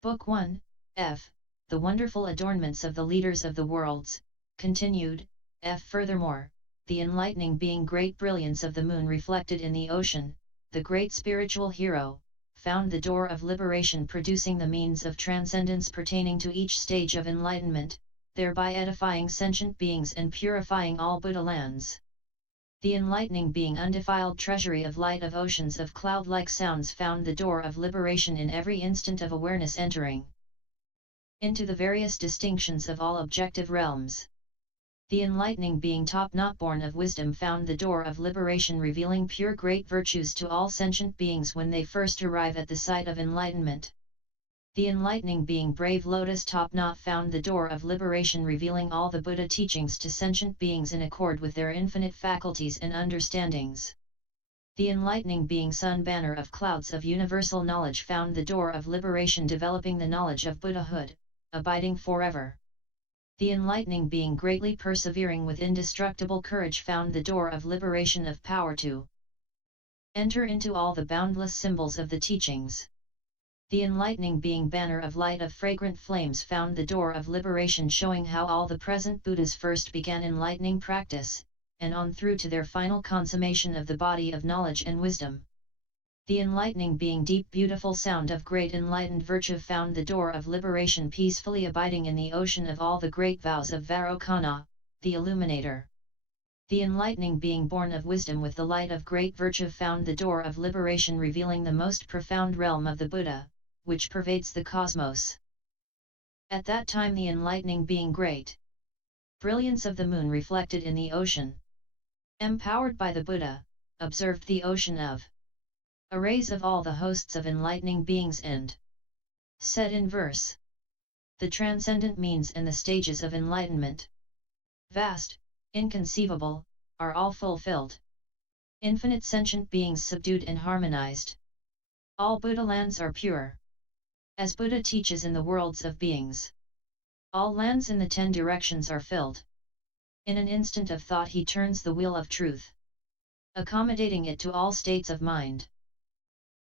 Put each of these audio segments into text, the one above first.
Book 1, F. The wonderful adornments of the leaders of the worlds, continued, F. Furthermore, the enlightening being great brilliance of the moon reflected in the ocean, the great spiritual hero, found the door of liberation producing the means of transcendence pertaining to each stage of enlightenment, thereby edifying sentient beings and purifying all Buddha lands. The enlightening being undefiled treasury of light of oceans of cloud-like sounds found the door of liberation in every instant of awareness entering into the various distinctions of all objective realms. The enlightening being top not born of wisdom found the door of liberation revealing pure great virtues to all sentient beings when they first arrive at the sight of enlightenment. The enlightening being brave lotus top not found the door of liberation revealing all the Buddha teachings to sentient beings in accord with their infinite faculties and understandings. The enlightening being sun banner of clouds of universal knowledge found the door of liberation developing the knowledge of Buddhahood, abiding forever. The enlightening being greatly persevering with indestructible courage found the door of liberation of power to enter into all the boundless symbols of the teachings. The enlightening being banner of light of fragrant flames found the door of liberation showing how all the present Buddhas first began enlightening practice, and on through to their final consummation of the body of knowledge and wisdom. The enlightening being deep beautiful sound of great enlightened virtue found the door of liberation peacefully abiding in the ocean of all the great vows of Vairocana, the illuminator. The enlightening being born of wisdom with the light of great virtue found the door of liberation revealing the most profound realm of the Buddha, which pervades the cosmos. At that time the enlightening being great brilliance of the moon reflected in the ocean, empowered by the Buddha, observed the ocean of arrays of all the hosts of enlightening beings and said in verse, the transcendent means and the stages of enlightenment, vast, inconceivable, are all fulfilled. Infinite sentient beings subdued and harmonized. All Buddha lands are pure. As Buddha teaches in the worlds of beings, all lands in the 10 directions are filled. In an instant of thought he turns the wheel of truth, accommodating it to all states of mind.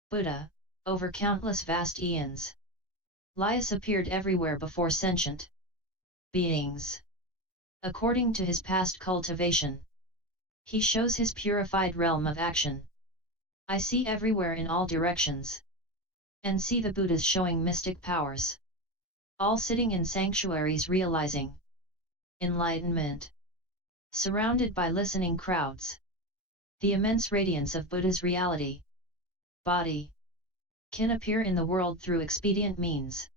Buddha, over countless vast eons, Lias appeared everywhere before sentient beings. According to his past cultivation, he shows his purified realm of action. I see everywhere in all directions, and see the Buddhas showing mystic powers, all sitting in sanctuaries realizing enlightenment, surrounded by listening crowds. The immense radiance of Buddha's reality, body, can appear in the world through expedient means,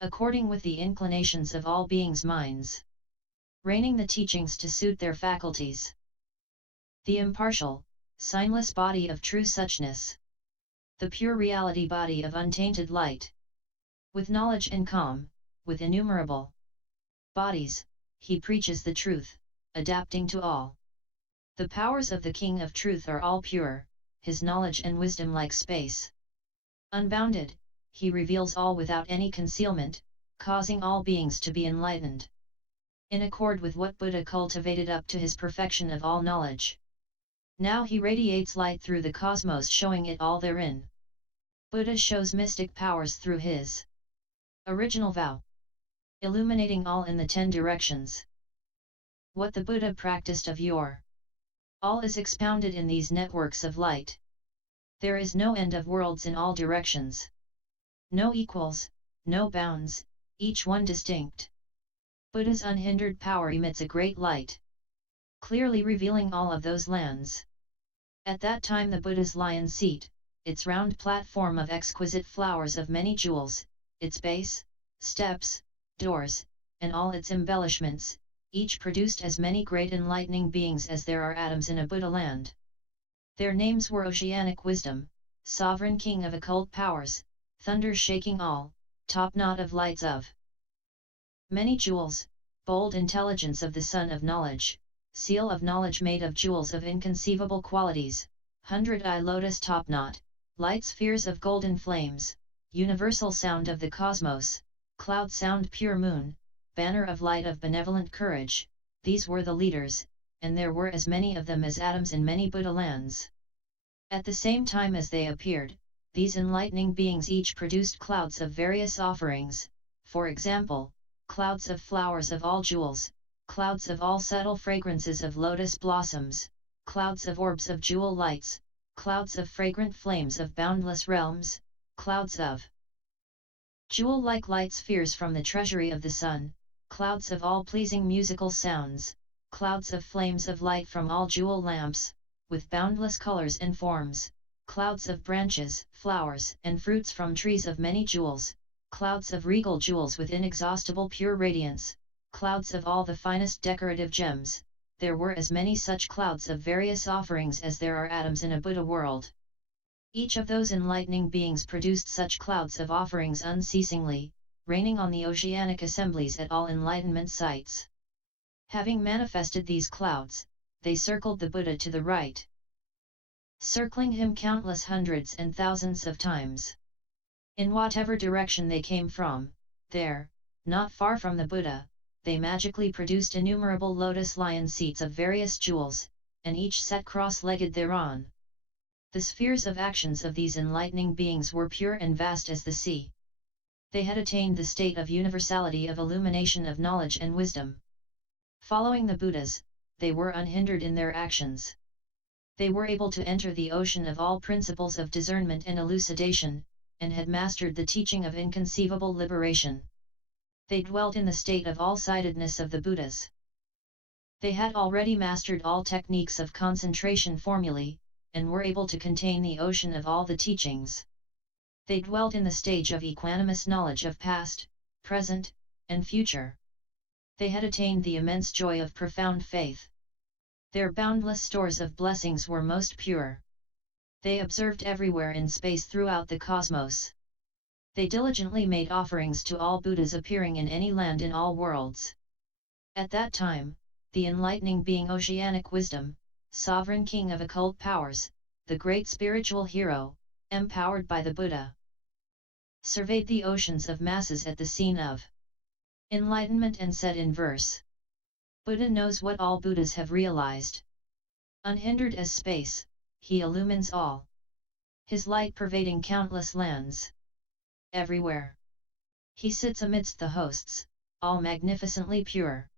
according with the inclinations of all beings' minds, raining the teachings to suit their faculties. The impartial, signless body of true suchness, the pure reality body of untainted light. With knowledge and calm, with innumerable bodies, he preaches the truth, adapting to all. The powers of the King of Truth are all pure, his knowledge and wisdom like space. Unbounded, he reveals all without any concealment, causing all beings to be enlightened. In accord with what Buddha cultivated up to his perfection of all knowledge. Now he radiates light through the cosmos showing it all therein. Buddha shows mystic powers through his original vow, illuminating all in the 10 directions. What the Buddha practiced of yore, all is expounded in these networks of light. There is no end of worlds in all directions. No equals, no bounds, each one distinct. Buddha's unhindered power emits a great light, clearly revealing all of those lands. At that time the Buddha's lion seat, its round platform of exquisite flowers of many jewels, its base, steps, doors, and all its embellishments, each produced as many great enlightening beings as there are atoms in a Buddha land. Their names were Oceanic Wisdom, Sovereign King of Occult Powers, Thunder Shaking All, Top Knot of Lights of Many Jewels, Bold Intelligence of the Sun of Knowledge, Seal of Knowledge made of jewels of inconceivable qualities, 100-eye Lotus Top Knot, Light Spheres of Golden Flames, Universal Sound of the Cosmos, Cloud Sound Pure Moon, Banner of Light of Benevolent Courage. These were the leaders, and there were as many of them as atoms in many Buddha lands. At the same time as they appeared, these enlightening beings each produced clouds of various offerings, for example, clouds of flowers of all jewels, clouds of all subtle fragrances of lotus blossoms, clouds of orbs of jewel lights, clouds of fragrant flames of boundless realms, clouds of jewel-like light spheres from the treasury of the sun, clouds of all pleasing musical sounds, clouds of flames of light from all jewel lamps, with boundless colors and forms, clouds of branches, flowers, and fruits from trees of many jewels, clouds of regal jewels with inexhaustible pure radiance, clouds of all the finest decorative gems. There were as many such clouds of various offerings as there are atoms in a Buddha world. Each of those enlightening beings produced such clouds of offerings unceasingly, raining on the oceanic assemblies at all enlightenment sites. Having manifested these clouds, they circled the Buddha to the right, circling him countless hundreds and thousands of times. In whatever direction they came from, there, not far from the Buddha, they magically produced innumerable lotus lion seats of various jewels, and each sat cross-legged thereon. The spheres of actions of these enlightening beings were pure and vast as the sea. They had attained the state of universality of illumination of knowledge and wisdom. Following the Buddhas, they were unhindered in their actions. They were able to enter the ocean of all principles of discernment and elucidation, and had mastered the teaching of inconceivable liberation. They dwelt in the state of all-sidedness of the Buddhas. They had already mastered all techniques of concentration formulae, and were able to contain the ocean of all the teachings. They dwelt in the stage of equanimous knowledge of past, present, and future. They had attained the immense joy of profound faith. Their boundless stores of blessings were most pure. They observed everywhere in space throughout the cosmos. They diligently made offerings to all Buddhas appearing in any land in all worlds. At that time, the enlightening being Oceanic Wisdom, sovereign king of occult powers, the great spiritual hero, empowered by the Buddha, surveyed the oceans of masses at the scene of enlightenment and said in verse, Buddha knows what all Buddhas have realized. Unhindered as space, he illumines all. His light pervading countless lands. Everywhere. He sits amidst the hosts, all magnificently pure.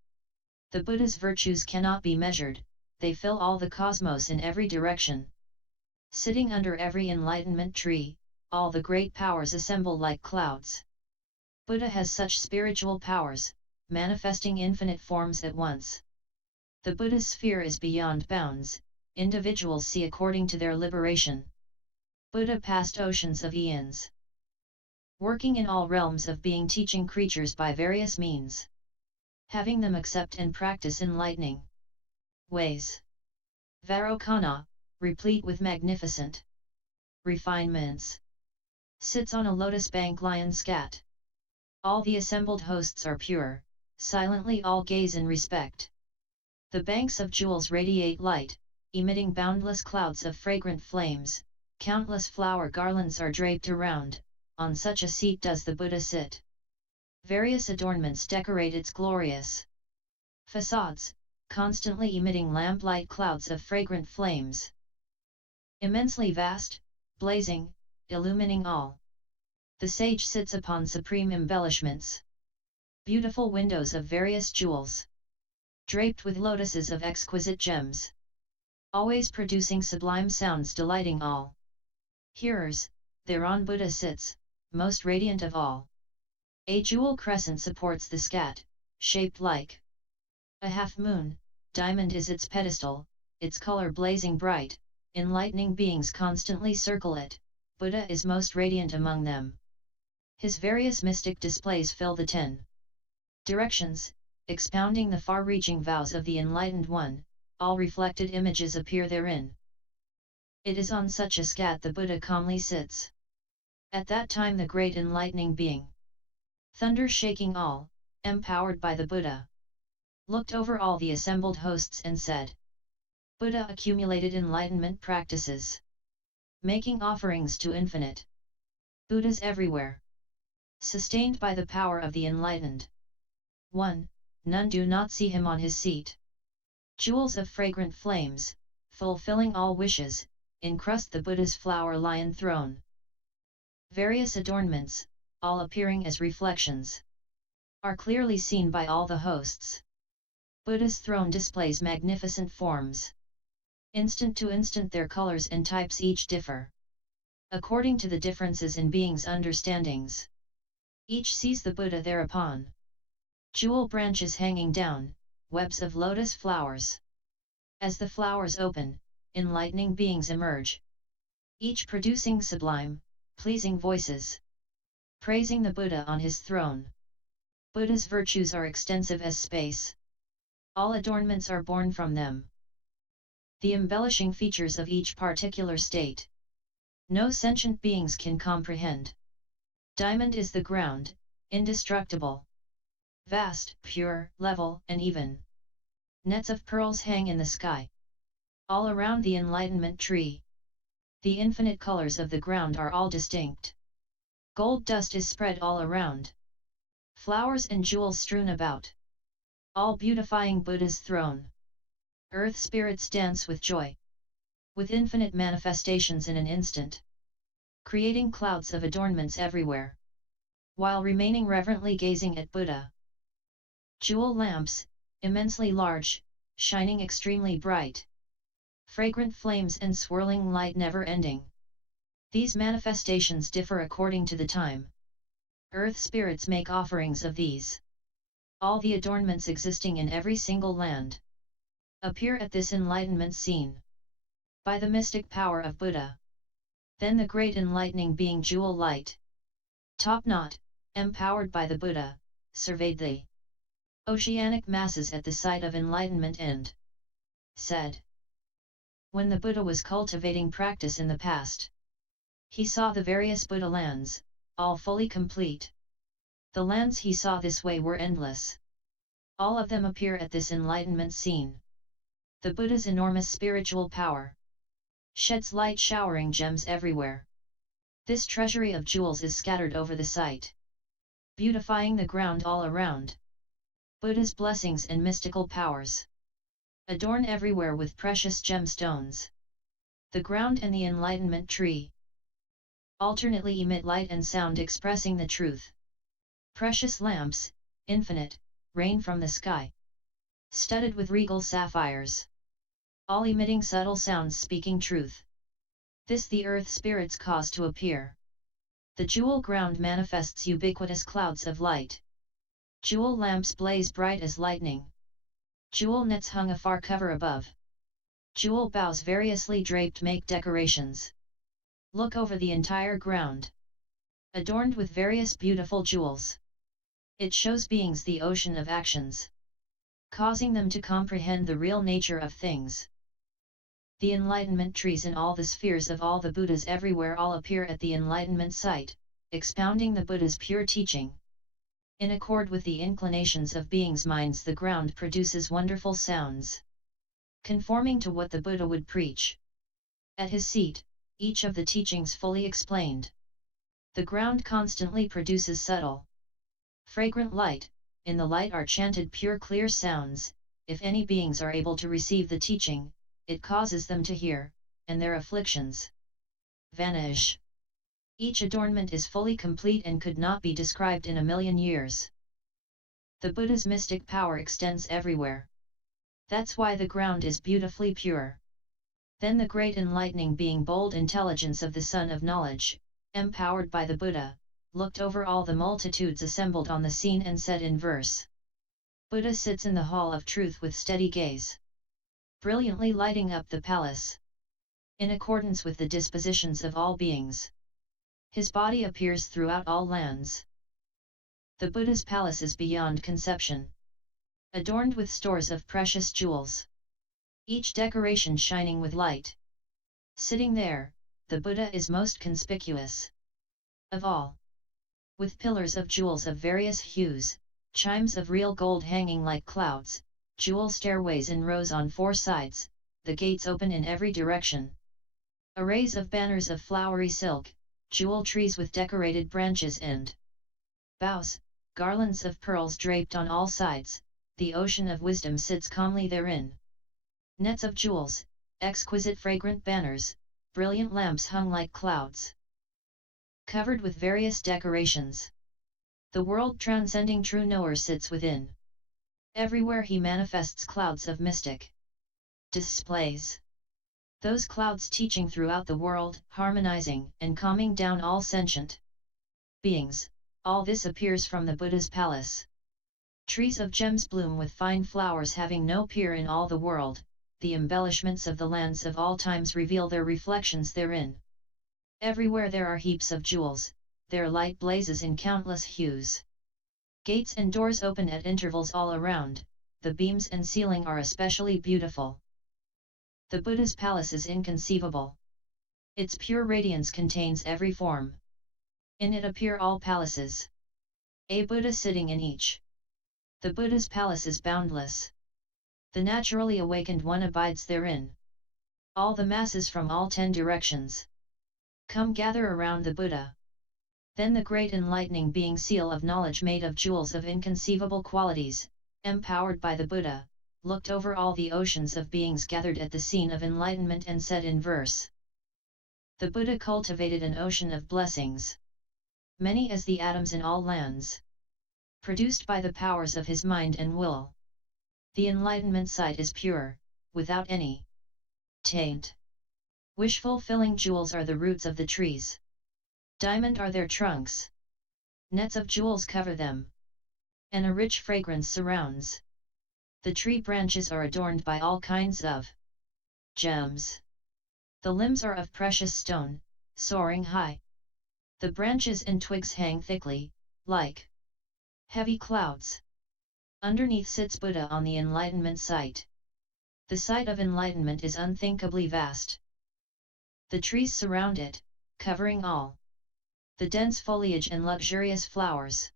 The Buddha's virtues cannot be measured, they fill all the cosmos in every direction. Sitting under every enlightenment tree, all the great powers assemble like clouds. Buddha has such spiritual powers, manifesting infinite forms at once. The Buddha's sphere is beyond bounds, individuals see according to their liberation. Buddha passed oceans of eons, working in all realms of being, teaching creatures by various means, having them accept and practice enlightening ways. Vairocana, replete with magnificent refinements, sits on a lotus bank lion scat. All the assembled hosts are pure, silently all gaze in respect. The banks of jewels radiate light, emitting boundless clouds of fragrant flames, countless flower garlands are draped around, on such a seat does the Buddha sit. Various adornments decorate its glorious facades, constantly emitting lamplight clouds of fragrant flames. Immensely vast, blazing, illumining all. The sage sits upon supreme embellishments. Beautiful windows of various jewels, draped with lotuses of exquisite gems, always producing sublime sounds delighting all hearers. Thereon Buddha sits, most radiant of all. A jewel crescent supports the scat, shaped like a half-moon, diamond is its pedestal, its color blazing bright, enlightening beings constantly circle it, Buddha is most radiant among them. His various mystic displays fill the 10 directions, expounding the far-reaching vows of the Enlightened One, all reflected images appear therein. It is on such a scat the Buddha calmly sits. At that time the great enlightening being, thunder shaking all, empowered by the Buddha, looked over all the assembled hosts and said, Buddha accumulated enlightenment practices, making offerings to infinite Buddhas everywhere, sustained by the power of the enlightened One, none do not see him on his seat. Jewels of fragrant flames, fulfilling all wishes, encrust the Buddha's flower lion throne. Various adornments, all appearing as reflections, are clearly seen by all the hosts. Buddha's throne displays magnificent forms. Instant to instant their colors and types each differ, according to the differences in beings' understandings. Each sees the Buddha thereupon. Jewel branches hanging down, webs of lotus flowers. As the flowers open, enlightening beings emerge, each producing sublime, pleasing voices, praising the Buddha on his throne. Buddha's virtues are extensive as space. All adornments are born from them. The embellishing features of each particular state, no sentient beings can comprehend. Diamond is the ground, indestructible, vast, pure, level, and even. Nets of pearls hang in the sky. All around the enlightenment tree, the infinite colors of the ground are all distinct. Gold dust is spread all around. Flowers and jewels strewn about, all beautifying Buddha's throne. Earth spirits dance with joy, with infinite manifestations in an instant, creating clouds of adornments everywhere, while remaining reverently gazing at Buddha. Jewel lamps, immensely large, shining extremely bright. Fragrant flames and swirling light never ending. These manifestations differ according to the time. Earth spirits make offerings of these. All the adornments existing in every single land appear at this enlightenment scene, by the mystic power of Buddha. Then the great enlightening being Jewel Light, top knot, empowered by the Buddha, surveyed the oceanic masses at the site of enlightenment and said, when the Buddha was cultivating practice in the past, he saw the various Buddha lands, all fully complete. The lands he saw this way were endless. All of them appear at this enlightenment scene. The Buddha's enormous spiritual power sheds light showering gems everywhere. This treasury of jewels is scattered over the site, beautifying the ground all around. Buddha's blessings and mystical powers adorn everywhere with precious gemstones. The ground and the enlightenment tree alternately emit light and sound expressing the truth. Precious lamps, infinite, rain from the sky, studded with regal sapphires, all emitting subtle sounds speaking truth. This the earth spirits cause to appear. The jewel ground manifests ubiquitous clouds of light. Jewel lamps blaze bright as lightning. Jewel nets hung afar cover above. Jewel boughs variously draped make decorations. Look over the entire ground, adorned with various beautiful jewels. It shows beings the ocean of actions, causing them to comprehend the real nature of things. The enlightenment trees in all the spheres of all the Buddhas everywhere all appear at the enlightenment site, expounding the Buddha's pure teaching. In accord with the inclinations of beings' minds, the ground produces wonderful sounds, conforming to what the Buddha would preach. At his seat, each of the teachings fully explained. The ground constantly produces subtle, fragrant light. In the light are chanted pure clear sounds. If any beings are able to receive the teaching, it causes them to hear, and their afflictions vanish. Each adornment is fully complete and could not be described in a million years. The Buddha's mystic power extends everywhere. That's why the ground is beautifully pure. Then the great enlightening being, bold intelligence of the Son of Knowledge, empowered by the Buddha, looked over all the multitudes assembled on the scene and said in verse, Buddha sits in the hall of truth with steady gaze, brilliantly lighting up the palace, in accordance with the dispositions of all beings. His body appears throughout all lands. The Buddha's palace is beyond conception, adorned with stores of precious jewels, each decoration shining with light. Sitting there, the Buddha is most conspicuous of all, with pillars of jewels of various hues, chimes of real gold hanging like clouds, jewel stairways in rows on four sides, the gates open in every direction. Arrays of banners of flowery silk, jewel trees with decorated branches and boughs, garlands of pearls draped on all sides, the ocean of wisdom sits calmly therein. Nets of jewels, exquisite fragrant banners, brilliant lamps hung like clouds. covered with various decorations. The world transcending true knower sits within. Everywhere he manifests clouds of mystic displays. Those clouds teaching throughout the world, harmonizing and calming down all sentient beings. All this appears from the Buddha's palace. Trees of gems bloom with fine flowers having no peer in all the world. The embellishments of the lands of all times reveal their reflections therein. Everywhere there are heaps of jewels, their light blazes in countless hues. Gates and doors open at intervals all around, the beams and ceiling are especially beautiful. The Buddha's palace is inconceivable. Its pure radiance contains every form. In it appear all palaces. A Buddha sitting in each. The Buddha's palace is boundless. The naturally awakened one abides therein. All the masses from all 10 directions come gather around the Buddha. Then the great enlightening being seal of knowledge made of jewels of inconceivable qualities, empowered by the Buddha, looked over all the oceans of beings gathered at the scene of enlightenment and said in verse. The Buddha cultivated an ocean of blessings, many as the atoms in all lands, produced by the powers of his mind and will. The enlightenment sight is pure, without any taint. Wish-fulfilling jewels are the roots of the trees. Diamond are their trunks. Nets of jewels cover them. And a rich fragrance surrounds. The tree branches are adorned by all kinds of gems. The limbs are of precious stone, soaring high. The branches and twigs hang thickly, like heavy clouds. Underneath sits Buddha on the enlightenment site. The site of enlightenment is unthinkably vast. The trees surround it, covering all. The dense foliage and luxurious flowers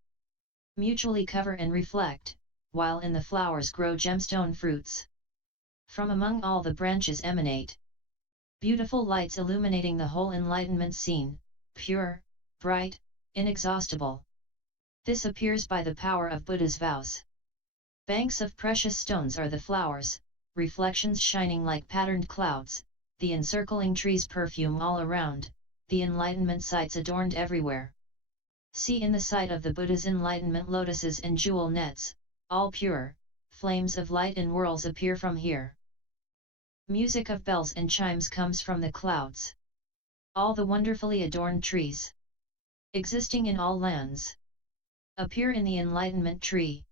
mutually cover and reflect, while in the flowers grow gemstone fruits. From among all the branches emanate beautiful lights illuminating the whole enlightenment scene, pure, bright, inexhaustible. This appears by the power of Buddha's vows. Banks of precious stones are the flowers, reflections shining like patterned clouds, the encircling trees perfume all around, the enlightenment sites adorned everywhere. See in the sight of the Buddha's enlightenment lotuses and jewel nets, all pure, flames of light and whirls appear from here. Music of bells and chimes comes from the clouds. All the wonderfully adorned trees, existing in all lands, appear in the enlightenment tree.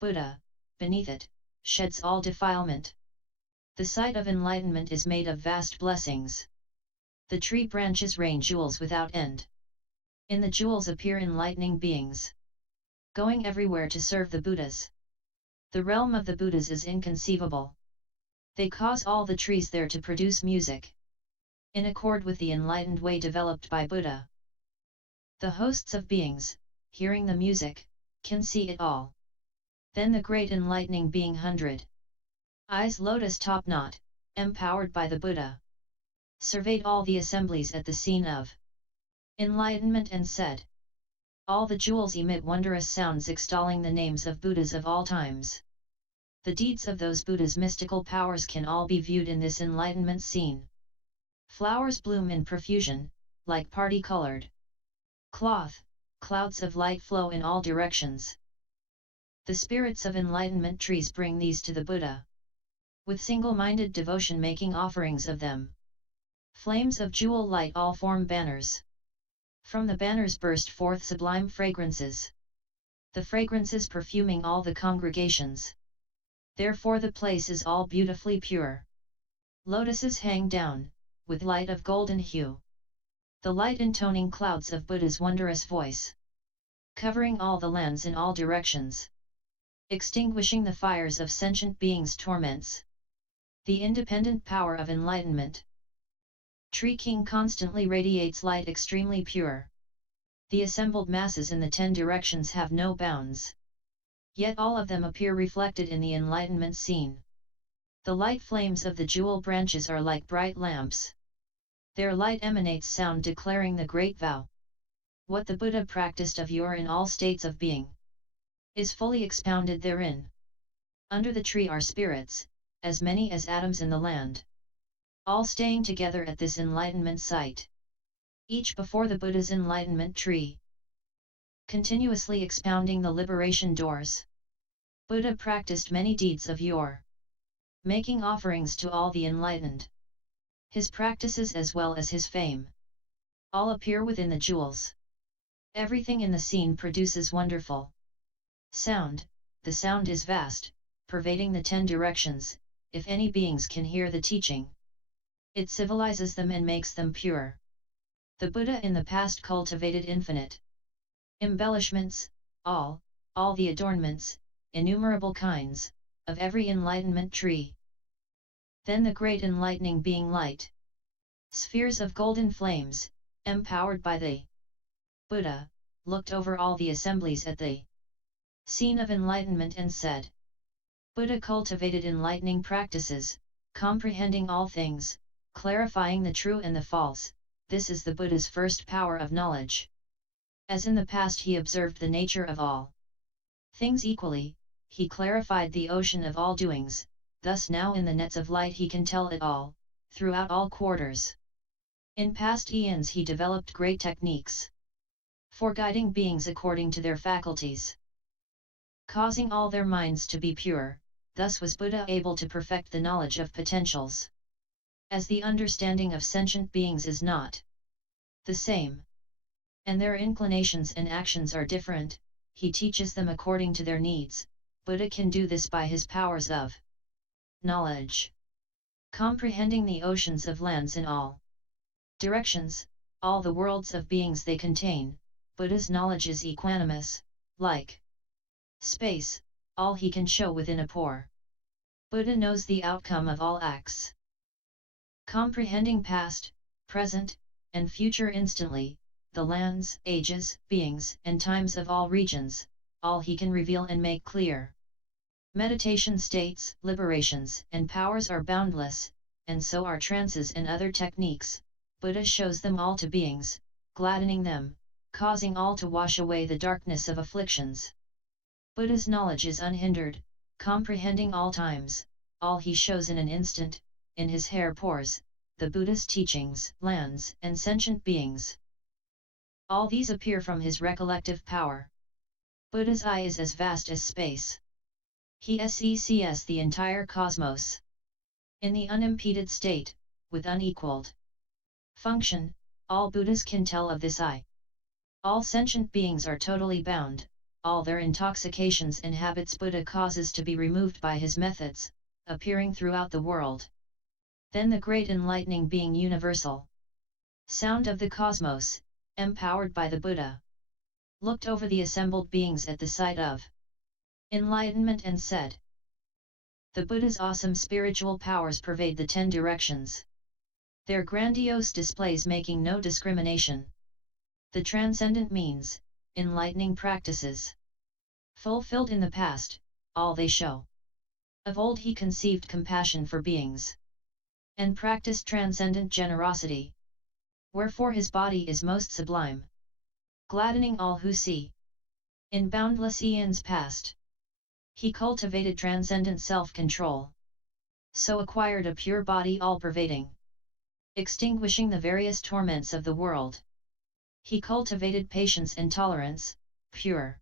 Buddha, beneath it, sheds all defilement. The sight of enlightenment is made of vast blessings. The tree branches rain jewels without end. In the jewels appear enlightening beings, going everywhere to serve the Buddhas. The realm of the Buddhas is inconceivable. They cause all the trees there to produce music, in accord with the enlightened way developed by Buddha. The hosts of beings, hearing the music, can see it all. Then the great enlightening being 100 eyes lotus top knot, empowered by the Buddha, surveyed all the assemblies at the scene of enlightenment and said, all the jewels emit wondrous sounds extolling the names of Buddhas of all times. The deeds of those Buddhas' mystical powers can all be viewed in this enlightenment scene. Flowers bloom in profusion, like party-colored cloth, clouds of light flow in all directions. The spirits of enlightenment trees bring these to the Buddha, with single-minded devotion making offerings of them. Flames of jewel light all form banners. From the banners burst forth sublime fragrances. The fragrances perfuming all the congregations. Therefore the place is all beautifully pure. Lotuses hang down, with light of golden hue. The light intoning clouds of Buddha's wondrous voice, covering all the lands in all directions, extinguishing the fires of sentient beings' torments. The independent power of enlightenment. Tree King constantly radiates light extremely pure. The assembled masses in the 10 directions have no bounds. Yet all of them appear reflected in the enlightenment scene. The light flames of the jewel branches are like bright lamps. Their light emanates sound declaring the great vow. What the Buddha practiced of yore in all states of being is fully expounded therein. Under the tree are spirits, as many as atoms in the land, all staying together at this enlightenment site. each before the Buddha's enlightenment tree, continuously expounding the liberation doors. Buddha practiced many deeds of yore, making offerings to all the enlightened. His practices as well as his fame all appear within the jewels. Everything in the scene produces wonderful sound. The sound is vast, pervading the 10 directions. If any beings can hear the teaching, it civilizes them and makes them pure. The Buddha in the past cultivated infinite embellishments, all the adornments, innumerable kinds, of every enlightenment tree. Then the great enlightening being light, spheres of golden flames, empowered by the Buddha, looked over all the assemblies at the scene of enlightenment and said, Buddha cultivated enlightening practices, comprehending all things, clarifying the true and the false. This is the Buddha's first power of knowledge. As in the past he observed the nature of all things equally, he clarified the ocean of all doings, thus now in the nets of light he can tell it all, throughout all quarters. In past eons he developed great techniques for guiding beings according to their faculties, causing all their minds to be pure. Thus was Buddha able to perfect the knowledge of potentials. As the understanding of sentient beings is not the same, and their inclinations and actions are different, he teaches them according to their needs. Buddha can do this by his powers of knowledge, comprehending the oceans of lands in all directions, all the worlds of beings they contain. Buddha's knowledge is equanimous, like space, all he can show within a pore. Buddha knows the outcome of all acts, comprehending past, present, and future instantly, the lands, ages, beings, and times of all regions, all he can reveal and make clear. Meditation states, liberations, and powers are boundless, and so are trances and other techniques. Buddha shows them all to beings, gladdening them, causing all to wash away the darkness of afflictions. Buddha's knowledge is unhindered, comprehending all times, all he shows in an instant, in his hair pores, the Buddha's teachings, lands, and sentient beings. All these appear from his recollective power. Buddha's eye is as vast as space. He sees the entire cosmos in the unimpeded state, with unequaled function. All Buddhas can tell of this eye. All sentient beings are totally bound, all their intoxications and habits Buddha causes to be removed by his methods, appearing throughout the world. Then the great enlightening being universal sound of the cosmos, empowered by the Buddha, looked over the assembled beings at the sight of enlightenment and said, the Buddha's awesome spiritual powers pervade the 10 directions, their grandiose displays making no discrimination. The transcendent means, enlightening practices, fulfilled in the past, all they show. Of old he conceived compassion for beings, and practiced transcendent generosity, wherefore his body is most sublime, gladdening all who see. In boundless eons past, he cultivated transcendent self-control, so acquired a pure body all-pervading, extinguishing the various torments of the world. He cultivated patience and tolerance, pure,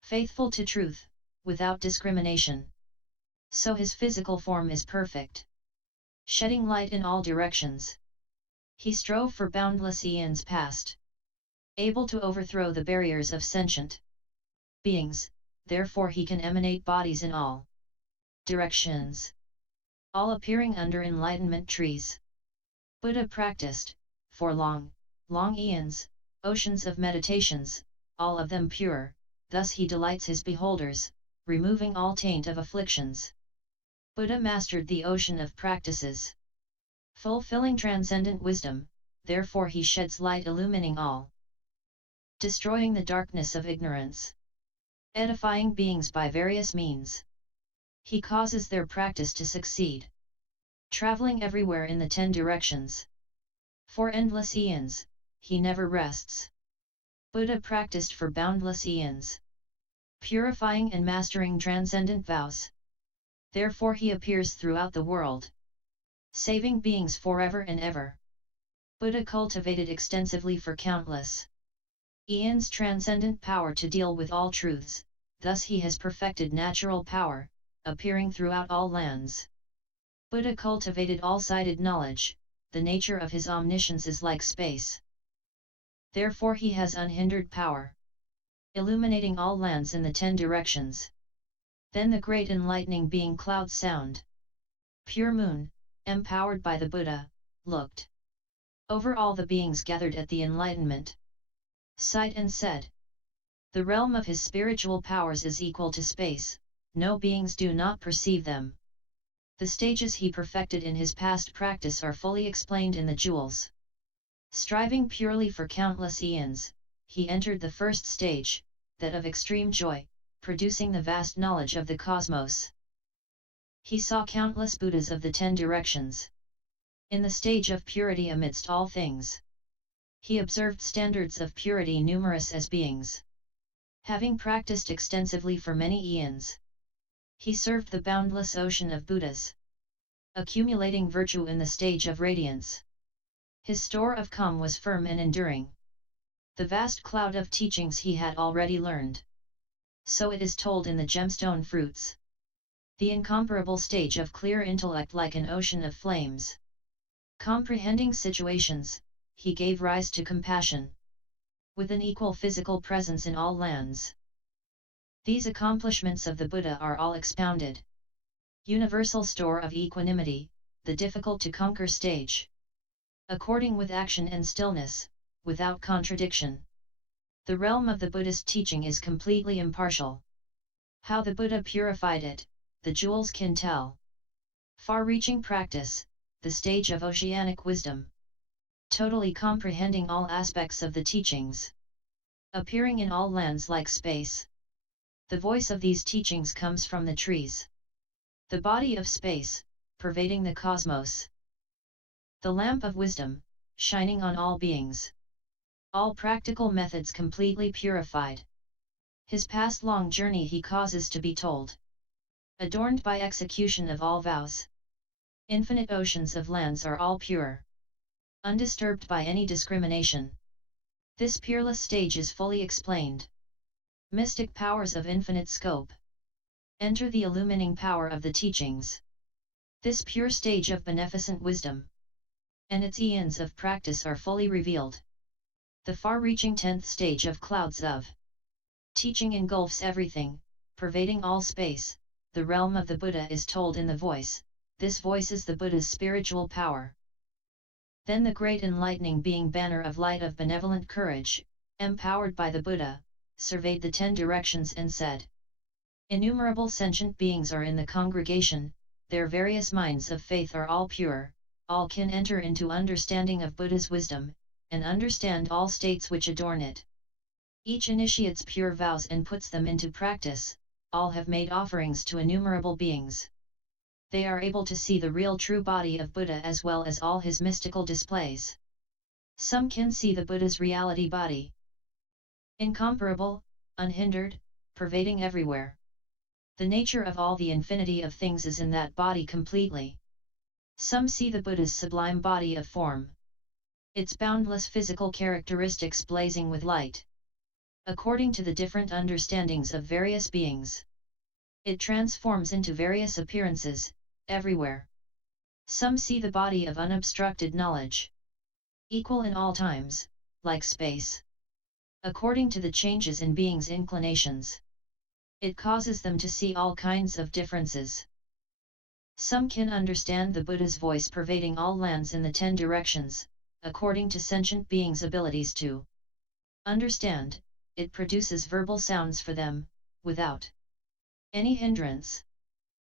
faithful to truth, without discrimination. So his physical form is perfect, shedding light in all directions. He strove for boundless eons past, able to overthrow the barriers of sentient beings, therefore he can emanate bodies in all directions, all appearing under enlightenment trees. Buddha practiced, for long eons, oceans of meditations, all of them pure, thus he delights his beholders, removing all taint of afflictions. Buddha mastered the ocean of practices, fulfilling transcendent wisdom, therefore he sheds light illumining all, destroying the darkness of ignorance, edifying beings by various means. He causes their practice to succeed, traveling everywhere in the 10 directions. For endless eons, he never rests. Buddha practiced for boundless eons, purifying and mastering transcendent vows. Therefore he appears throughout the world, saving beings forever and ever. Buddha cultivated extensively for countless eons transcendent power to deal with all truths, thus he has perfected natural power, appearing throughout all lands. Buddha cultivated all-sided knowledge, the nature of his omniscience is like space. Therefore he has unhindered power, illuminating all lands in the 10 directions. Then the great enlightening being Cloud Sound, pure moon, empowered by the Buddha, looked over all the beings gathered at the enlightenment, sighed and said, "The realm of his spiritual powers is equal to space, no beings do not perceive them." The stages he perfected in his past practice are fully explained in the jewels. Striving purely for countless eons, he entered the first stage, that of extreme joy, producing the vast knowledge of the cosmos. He saw countless Buddhas of the 10 directions. In the stage of purity amidst all things, he observed standards of purity numerous as beings. Having practiced extensively for many eons, he served the boundless ocean of Buddhas, accumulating virtue in the stage of radiance. His store of calm was firm and enduring. The vast cloud of teachings he had already learned. So it is told in the gemstone fruits. The incomparable stage of clear intellect like an ocean of flames. Comprehending situations, he gave rise to compassion. With an equal physical presence in all lands. These accomplishments of the Buddha are all expounded. Universal store of equanimity, the difficult to conquer stage. According with action and stillness, without contradiction. The realm of the Buddhist teaching is completely impartial. How the Buddha purified it, the jewels can tell. Far-reaching practice, the stage of oceanic wisdom. Totally comprehending all aspects of the teachings. Appearing in all lands like space. The voice of these teachings comes from the trees. The body of space, pervading the cosmos. The lamp of wisdom, shining on all beings. All practical methods completely purified. His past long journey he causes to be told. Adorned by execution of all vows. Infinite oceans of lands are all pure. Undisturbed by any discrimination. This peerless stage is fully explained. Mystic powers of infinite scope. Enter the illumining power of the teachings. This pure stage of beneficent wisdom. And its eons of practice are fully revealed. The far-reaching 10th stage of clouds of teaching engulfs everything, pervading all space. The realm of the Buddha is told in the voice. This voice is the Buddha's spiritual power. Then the great enlightening being banner of light of benevolent courage, empowered by the Buddha, surveyed the 10 directions and said, "Innumerable sentient beings are in the congregation, their various minds of faith are all pure, all can enter into understanding of Buddha's wisdom, and understand all states which adorn it. Each initiates pure vows and puts them into practice, all have made offerings to innumerable beings. They are able to see the real true body of Buddha as well as all his mystical displays. Some can see the Buddha's reality body. Incomparable, unhindered, pervading everywhere. The nature of all the infinity of things is in that body completely. Some see the Buddha's sublime body of form. Its boundless physical characteristics blazing with light. According to the different understandings of various beings. It transforms into various appearances, everywhere. Some see the body of unobstructed knowledge. Equal in all times, like space. According to the changes in beings' inclinations. It causes them to see all kinds of differences. Some can understand the Buddha's voice pervading all lands in the 10 directions, according to sentient beings' abilities to understand. It produces verbal sounds for them, without any hindrance.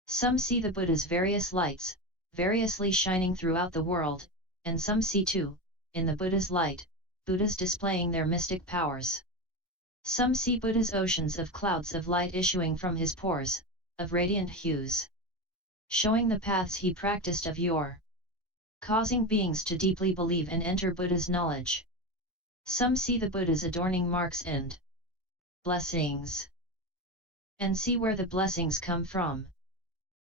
Some see the Buddha's various lights, variously shining throughout the world, and some see too, in the Buddha's light, Buddhas displaying their mystic powers. Some see Buddha's oceans of clouds of light issuing from his pores, of radiant hues. Showing the paths he practiced of yore. Causing beings to deeply believe and enter Buddha's knowledge. Some see the Buddha's adorning marks and blessings. And see where the blessings come from.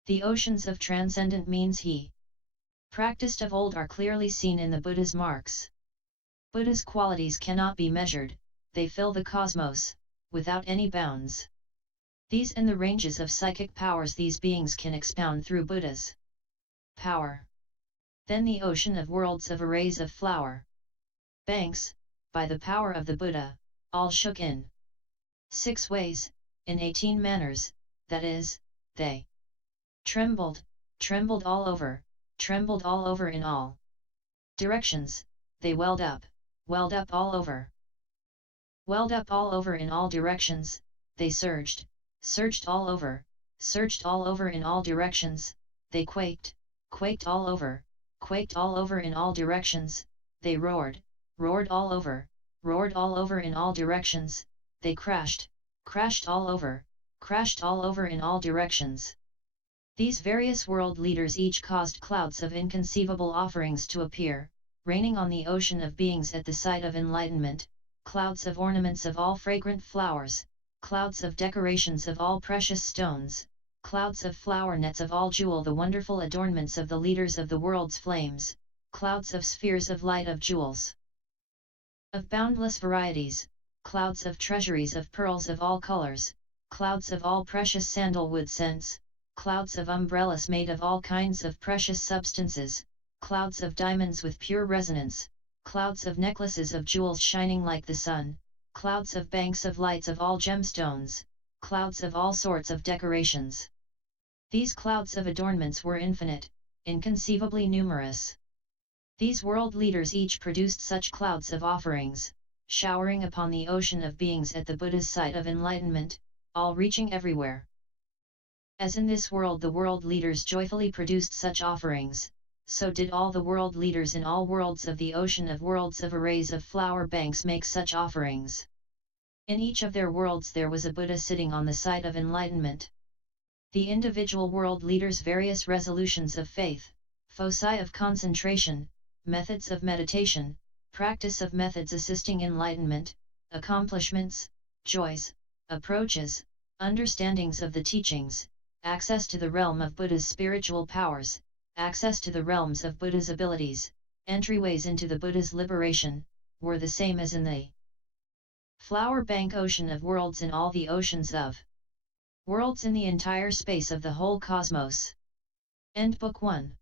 The oceans of transcendent means he practiced of old are clearly seen in the Buddha's marks. Buddha's qualities cannot be measured, they fill the cosmos, without any bounds. These and the ranges of psychic powers these beings can expound through Buddha's power. Then the ocean of worlds of arrays of flower banks, by the power of the Buddha, all shook in 6 ways, in 18 manners, that is, they trembled, trembled all over in all directions, they welled up all over in all directions, they surged, surged all over in all directions, they quaked, quaked all over in all directions, they roared, roared all over in all directions, they crashed, crashed all over in all directions. These various world leaders each caused clouds of inconceivable offerings to appear, raining on the ocean of beings at the site of enlightenment, clouds of ornaments of all fragrant flowers, clouds of decorations of all precious stones, clouds of flower nets of all jewel the wonderful adornments of the leaders of the world's flames, clouds of spheres of light of jewels of boundless varieties, clouds of treasuries of pearls of all colors, clouds of all precious sandalwood scents, clouds of umbrellas made of all kinds of precious substances, clouds of diamonds with pure resonance, clouds of necklaces of jewels shining like the sun, clouds of banks of lights of all gemstones, clouds of all sorts of decorations. These clouds of adornments were infinite, inconceivably numerous. These world leaders each produced such clouds of offerings, showering upon the ocean of beings at the Buddha's site of enlightenment, all reaching everywhere. As in this world the world leaders joyfully produced such offerings, so did all the world leaders in all worlds of the ocean of worlds of arrays of flower banks make such offerings. In each of their worlds there was a Buddha sitting on the site of enlightenment. The individual world leaders' various resolutions of faith, foci of concentration, methods of meditation, practice of methods assisting enlightenment, accomplishments, joys, approaches, understandings of the teachings, access to the realm of Buddha's spiritual powers, access to the realms of Buddha's abilities, entryways into the Buddha's liberation, were the same as in the flower bank ocean of worlds in all the oceans of worlds in the entire space of the whole cosmos. End Book 1.